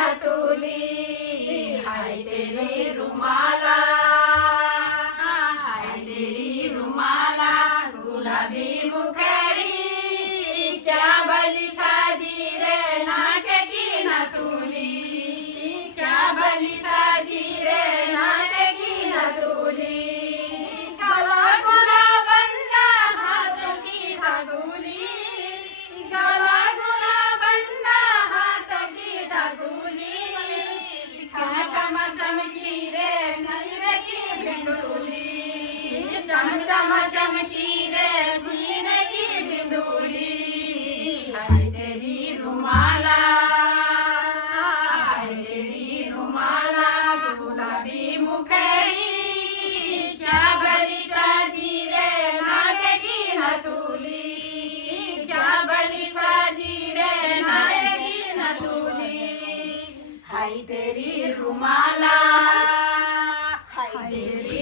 नथुली, हाय तेरी रुमाला, हाय तेरी रुमाला, गुलाबी मुखड़ी क्या भली साजी रे नाक की नथुली, क्या भली साजी रे नाक की नथुली, गला गुला बंदा हाथ की धागुली, गला गुला बंदा हाथ की धागुली, छम छम चमकी रे सिर की बिंदुली, चम चम चमकी रे सिर की बिंदुली, हाय तेरी रुमाला, हाय तेरी रुमाला, गुलाबी मुखड़ी क्या भली साजी रे नाक की नथुली, क्या भली साजी रे नाक की नथुली, हाय तेरी रुमाला, हाय तेरी